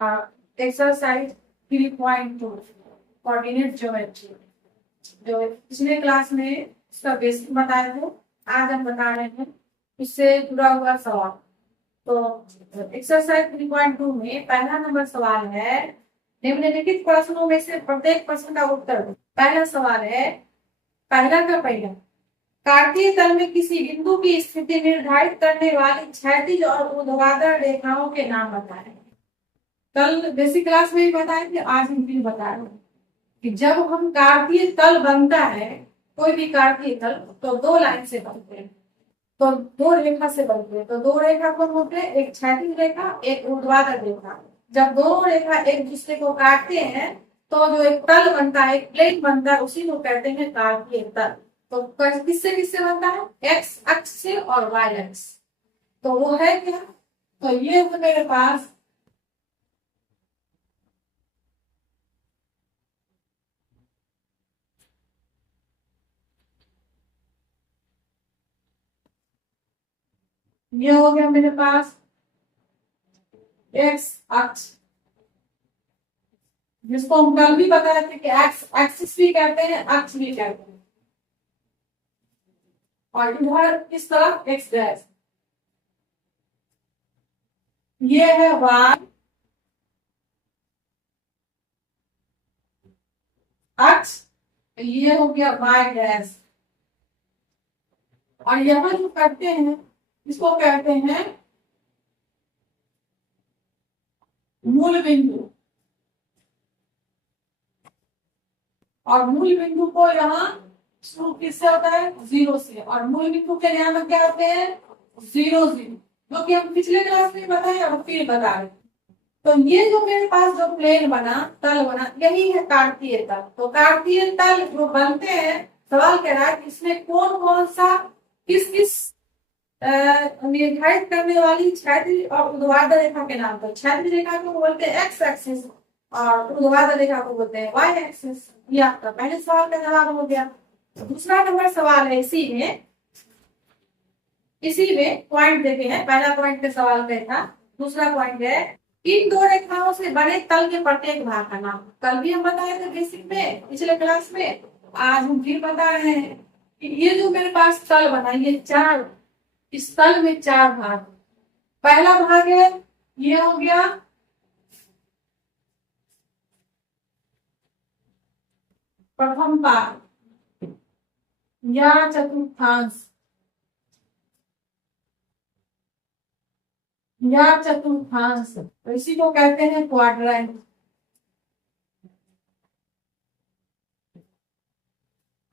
Exercise 3.2 coordinate geometry, जो पिछले class में इसका बेसिक बताए थे, आज हम बता रहे हैं इससे जुड़ा हुआ सवाल। तो एक्सरसाइज 3.2 में पहला नंबर सवाल है, निम्नलिखित प्रश्नों में से प्रत्येक प्रश्न का उत्तर दो। पहला सवाल है, पहला का पहला, कार्तीय तल में किसी बिंदु की स्थिति निर्धारित करने वाली क्षैतिज और ऊर्ध्वाधर रेखाओं के नाम बताएं। कल बेसिक क्लास में भी बताए थे, आज हम फिर बता रहे हैं कि जब हम कार्तीय तल बनता है, कोई भी कार्तीय तल, तो दो लाइन से बनते हैं, तो दो रेखा से बनते हैं। तो दो रेखा कौन होते हैं? एक क्षैतिज रेखा, एक ऊर्ध्वाधर रेखा। जब दोनों रेखा एक दूसरे को काटते हैं तो जो एक तल बनता है, एक प्लेन बनता है, उसी को कहते हैं कार्तीय तल। तो किससे किससे बनता है? एक्स अक्ष से और वाई अक्ष। तो वो है क्या? तो ये है मेरे पास ये हो गया मेरे पास एक्स अक्ष, जिसको हम कल भी बताए थे कि एक्स एक्सिस भी कहते हैं, अक्ष भी कहते हैं। और इधर इस तरफ एक्स डैश, ये है वाई अक्ष, ये हो गया वाई डैश। और यहाँ जो करते हैं इसको कहते हैं मूल बिंदु। और मूल बिंदु को यहाँ शुरू किससे होता है? जीरो से। और मूल बिंदु के यहाँ क्या होते हैं? 0 0, जो कि हम पिछले क्लास में बताए और फिर बता रहे। तो ये जो मेरे पास जो प्लेन बना, तल बना, यही है कार्तीय तल। तो कार्तीय तल जो बनते हैं, सवाल कह रहा है कि इसमें कौन कौन सा किस किस निर्धारित करने वाली क्षैतिज और ऊर्ध्वाधर रेखा के नाम पर। क्षैतिज रेखा को बोलते हैं एक्स एक्सिस और ऊर्ध्वाधर रेखा को बोलते हैं वाई एक्सिस। ये आपका पहले सवाल का जवाब हो गया। दूसरा नंबर सवाल है, इसी में पॉइंट देखे हैं। पहला पॉइंट का सवाल क्या था, दूसरा पॉइंट है, इन दो रेखाओं से बने तल के प्रत्येक भाग का नाम। कल भी हम बताए थे बेसिक में, पिछले क्लास में, आज हम फिर बता रहे हैं कि ये जो मेरे पास तल बना, ये चार, इस तल में चार भाग। पहला भाग है, ये हो गया प्रथम भाग या चतुर्थांश या चतुर्थांश, तो इसी को कहते हैं क्वाड्रेंट।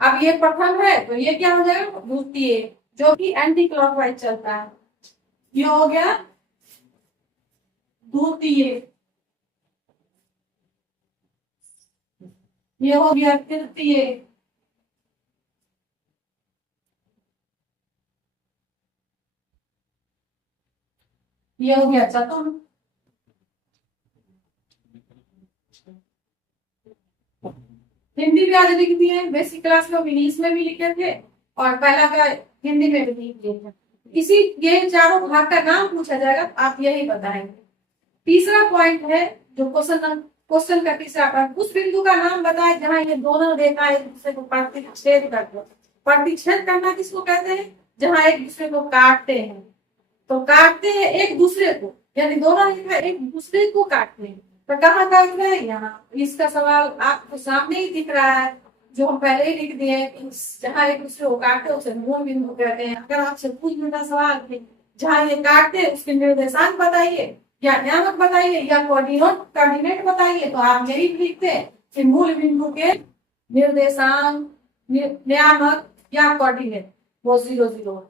अब ये प्रथम है तो ये क्या हो जाएगा? द्वितीय, जो कि एंटी क्लॉकवाइज चलता है। ये हो गया द्वितीय, ये हो गया तृतीय, ये हो गया चतुर्थ, हिंदी भी आज लिख दिए हैं। बेसिक क्लास में इंग्लिश में भी लिखे थे और पहला का हिंदी में भी लिख दिए थे। इसी ये चारों भाग का नाम पूछा जाएगा, आप यही बताएंगे। तीसरा पॉइंट है, जो क्वेश्चन का तीसरा पॉइंट, उस बिंदु का नाम बताए जहां ये दोनों रेखा एक दूसरे को प्रतिच्छेद करते हैं। प्रतिच्छेद करना किसको कहते हैं? जहां एक दूसरे को काटते हैं। तो काटते हैं एक दूसरे को, यानी दोनों रेखा एक दूसरे को काटते हैं। तो कहाँ काट रहे हैं? यहाँ। इसका सवाल आपको सामने ही दिख रहा है, जो हम पहले ही लिख दिए, जहाँ एक दूसरे को काटते हैं उसे मूल बिंदु कहते हैं। अगर आपसे पूछ लेता सवाल कि जहाँ ये काटते हैं उसके निर्देशांक बताइए, या नियामक बताइए, या कोऑर्डिनेट बताइए, तो आप यही लिखते हैं कि मूल बिंदु के निर्देशांक, नियामक या कोऑर्डिनेट, वो 0 0।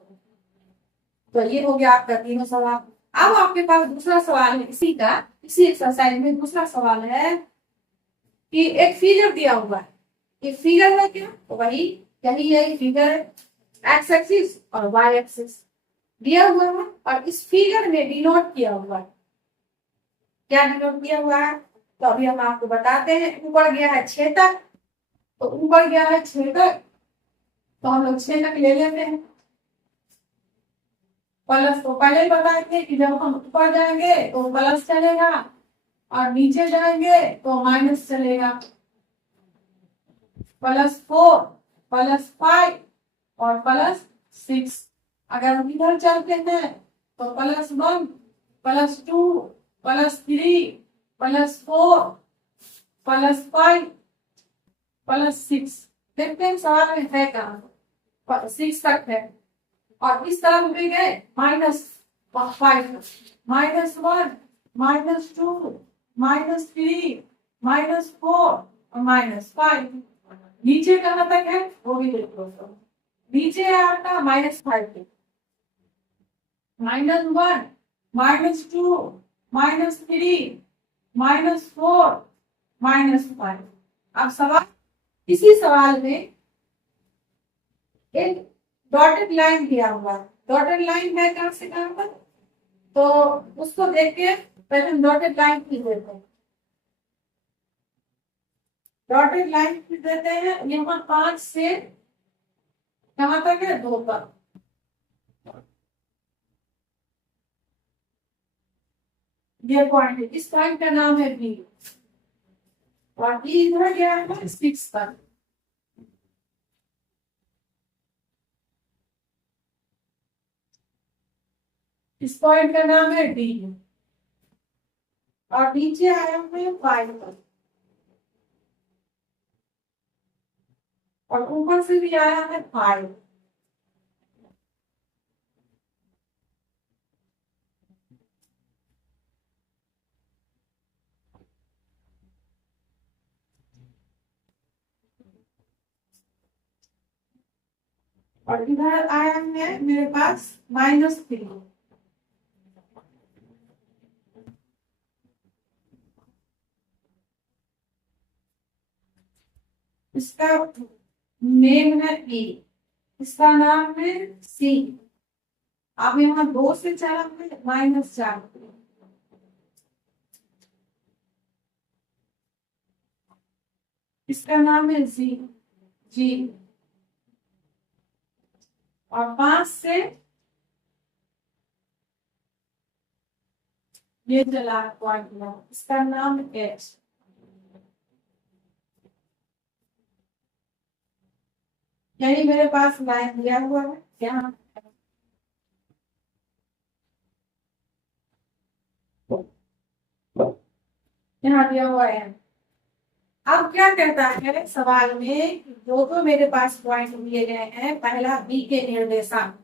तो ये हो गया आपका तीनों सवाल। अब आपके पास दूसरा सवाल है, इसी एक्सरसाइज में दूसरा सवाल है कि एक फिगर दिया हुआ है। ये फिगर है क्या? तो वही यही फिगर है, एक्स एक्सिस और वाई एक्सिस दिया हुआ है। और इस फिगर में डिनोट किया हुआ है, क्या डिनोट किया हुआ है? तो अभी हम आपको बताते हैं। ऊपर गया है छेदक, तो ऊपर गया है छेदक, तो हम लोग छेदक ले लेते हैं। प्लस तो पहले ही बताए थे कि जब हम ऊपर जाएंगे तो प्लस चलेगा, और नीचे जाएंगे तो माइनस चलेगा, +4 +5 और +6। अगर हम इधर चलते हैं तो +1 +2 +3 +4 +5 +6। देखते हैं सवाल में है कहाँ, 6 तक है। और इस तरफ भी गए -5, -1 -2 -3 -4 और -5। नीचे कहाँ तक है वो भी देखो। नीचे है आपका -5 -1 -2 -3 -4 -5। अब सवाल, इसी सवाल में एक डॉटेड लाइन दिया हुआ है। डॉटेड लाइन है कहां से कहां पर, तो उसको देख के पहले हम डॉटेड लाइन खींच देते हैं। डॉटेड लाइन खींच देते हैं यहाँ 5 से कहां तक है, 2 तक। ये पॉइंट है, इस पॉइंट का नाम है बी, और बी इधर गया है 6 तक। इस पॉइंट का नाम है डी, और नीचे आया है 5 तक, और ऊपर से भी आया है 5। और इधर आया है मेरे पास -3। इसका नेम है ए, इसका नाम है सी। अब यहाँ 2 से चला है -4। इसका नाम है जी, जी। और 5 से ये चला पॉइंट, इसका नाम एच। यही मेरे पास लाइन दिया हुआ है यहाँ, यहाँ दिया हुआ है। अब क्या कहता है सवाल में, जो तो मेरे पास पॉइंट दिए गए हैं, पहला बी के निर्देशांक।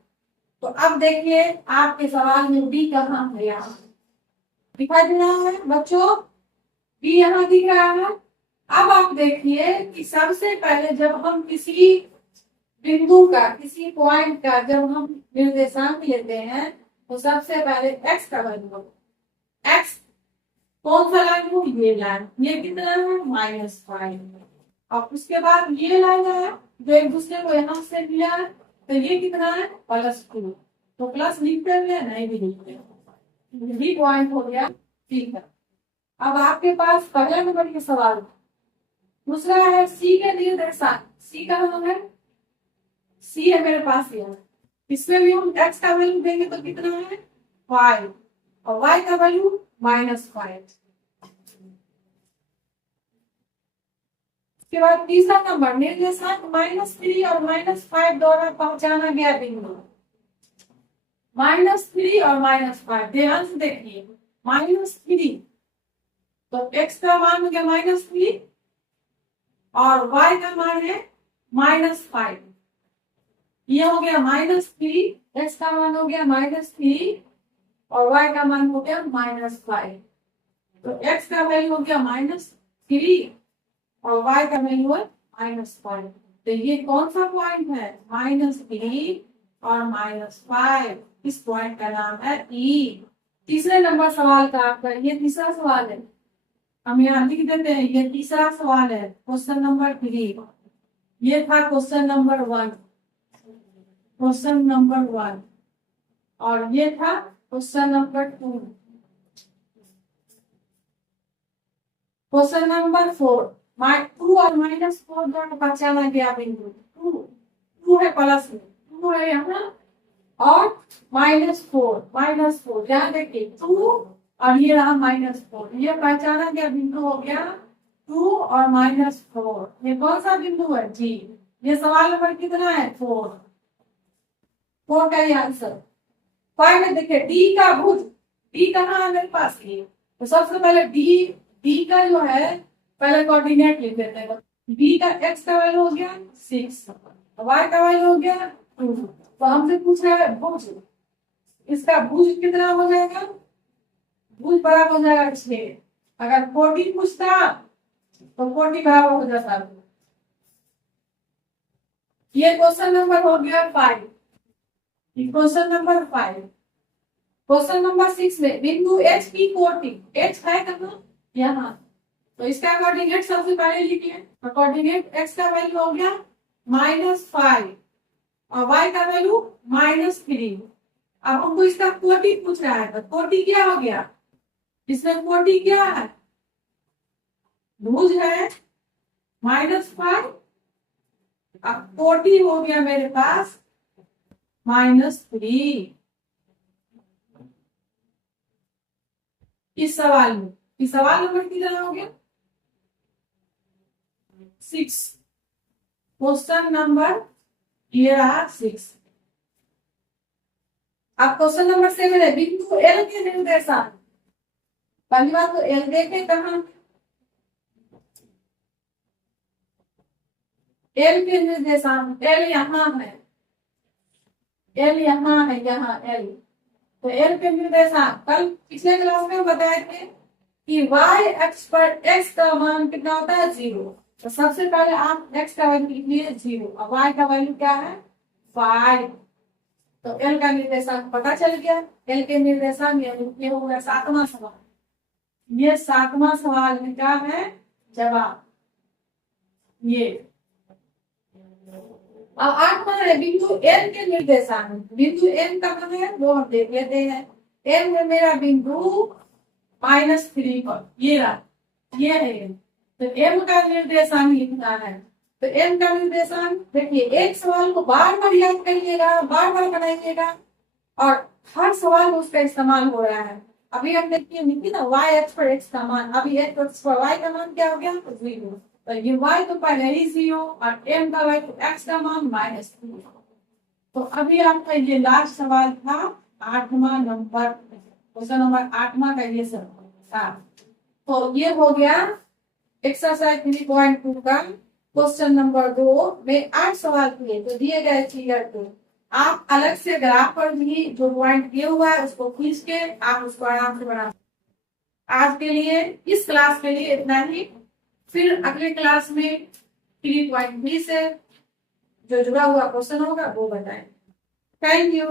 तो अब देखिए आपके सवाल में बी कहाँ है, यहाँ दिखाई दे रहा है बच्चों, बी यहाँ दिख रहा है। अब आप देखिए कि सबसे पहले जब हम किसी बिंदु का, किसी पॉइंट का जब हम निर्देशांक लेते हैं तो सबसे पहले एक्स का वैल्यू, एक्स कौन सा लाइन हो, ये लाइन, ये कितना है -5। और उसके बाद ये लाइन है जो एक दूसरे को यहाँ से मिला है, तो ये कितना है +2। तो प्लस लिखते हैं, नहीं भी लिखते हैं, बी पॉइंट हो गया, ठीक है। अब आपके पास पहला नंबर के सवाल, दूसरा है सी के निर्देशांक। सी का नाम है, सी है मेरे पास यहाँ, इसमें भी हम एक्स का वैल्यू देंगे तो कितना है 5, और वाई का वैल्यू -5। उसके बाद तीसरा नंबर निर्देशांक -3 और -5 द्वारा पहुंचाना गया बिंदु, -3 और -5। ध्यान से देखिए, -3 तो x का मान हो गया -3 और y का मान है -5। ये हो गया -3, x का मान हो गया -3 और y का मान हो गया -5। तो x का वैल्यू हो गया -3 और y का वैल्यू है -5। तो ये कौन सा पॉइंट है, -3 और -5। इस पॉइंट का नाम है ई। तीसरे नंबर सवाल का आपका ये तीसरा सवाल है, हम यहाँ लिख देते हैं, ये तीसरा सवाल है, क्वेश्चन नंबर 3। ये था क्वेश्चन नंबर 1, क्वेश्चन नंबर 1, और ये था क्वेश्चन नंबर 2। क्वेश्चन नंबर 4, 2 और -4 दोनों पहचाना गया बिंदु, 2 है प्लस में, 2 है यहाँ, और -4 ध्यान देखिए 2 और ये रहा -4। ये पहचाना गया बिंदु हो गया 2 और -4। ये कौन सा बिंदु है? जी। ये सवाल नंबर कितना है? 4। 4 का ये आंसर। 5 में देखिए डी का भुज, डी कहाँ है मेरे पास? ये तो सबसे पहले डी, डी का जो है पहले कोऑर्डिनेट लिख देते हैं। डी का एक्स का वैल्यू हो गया 6, वाई का वैल्यू हो गया 2। तो हमसे पूछ रहा है भुज, इसका भुज कितना हो जाएगा? भुज बराबर हो जाएगा 6। अगर 40 पूछता तो 40 बराबर हो जाता। ये क्वेश्चन नंबर हो गया 5। Question number 5। क्वेश्चन नंबर 6 में बिंदु एच की कोटि, एच है कहाँ? यहाँ। तो इसका कोऑर्डिनेट सबसे पहले लिखिए। तो कोऑर्डिनेट एक्स का वैल्यू हो गया -5 और y का वैल्यू -3। अब हमको इसका कोटि पूछ रहा है, तो कोटि क्या हो गया? इसमें कोटि क्या है? भुज है -5, अब कोटि हो गया मेरे पास -3। इस सवाल में, इस सवाल नंबर कितना हो गया? 6। क्वेश्चन नंबर ये रहा 6। अब क्वेश्चन नंबर 7 है बिंदु एल के निर्देशांक। पहली बात तो एल देखे कहाँ? एल के निर्देशांक, एल यहाँ है, एल यहाँ है, यहाँ एल। तो एल के निर्देशांक कल पिछले क्लास में बताए थे कि y अक्ष पर x का मान कितना होता है? 0। तो सबसे पहले आप x का वैल्यू लिख लिए 0 और y का वैल्यू क्या है? 5। तो l का निर्देशांक पता चल गया। l के निर्देशांक ये हो गया 7वां सवाल। ये 7वां सवाल का है जवाब। ये अब 8वां है बिंदु n के निर्देशांक। बिंदु n कहाँ है वो हम देख लेते हैं। n में मेरा बिंदु -3 पर, ये रहा, ये है। तो m का निर्देशांक लिखना है। तो m का निर्देशांक देखिए, एक सवाल को बार बार याद करिएगा, बार बार बनाइएगा और हर सवाल में उसका इस्तेमाल हो रहा है। अभी हम देखिए ना y अक्ष पर x का मान, अभी x अक्ष पर y का मान क्या हो गया? 0। तो ये y तो पहले ही 0 और m का वैल्यू x का मान -2। तो अभी आपका ये लास्ट सवाल था 8वां नंबर, क्वेश्चन नंबर 8वां का ये सब था। तो ये हो गया एक्सरसाइज 3.2 का क्वेश्चन नंबर 2 में 8 सवाल किए। तो दिए गए फिगर को आप अलग से ग्राफ पर भी जो पॉइंट दिया हुआ है उसको खींच के आप उसको आराम से बना। आज के लिए, इस क्लास के लिए इतना ही। फिर अगले क्लास में 3.3 से जो जुड़ा हुआ क्वेश्चन होगा वो बताएं। Thank you.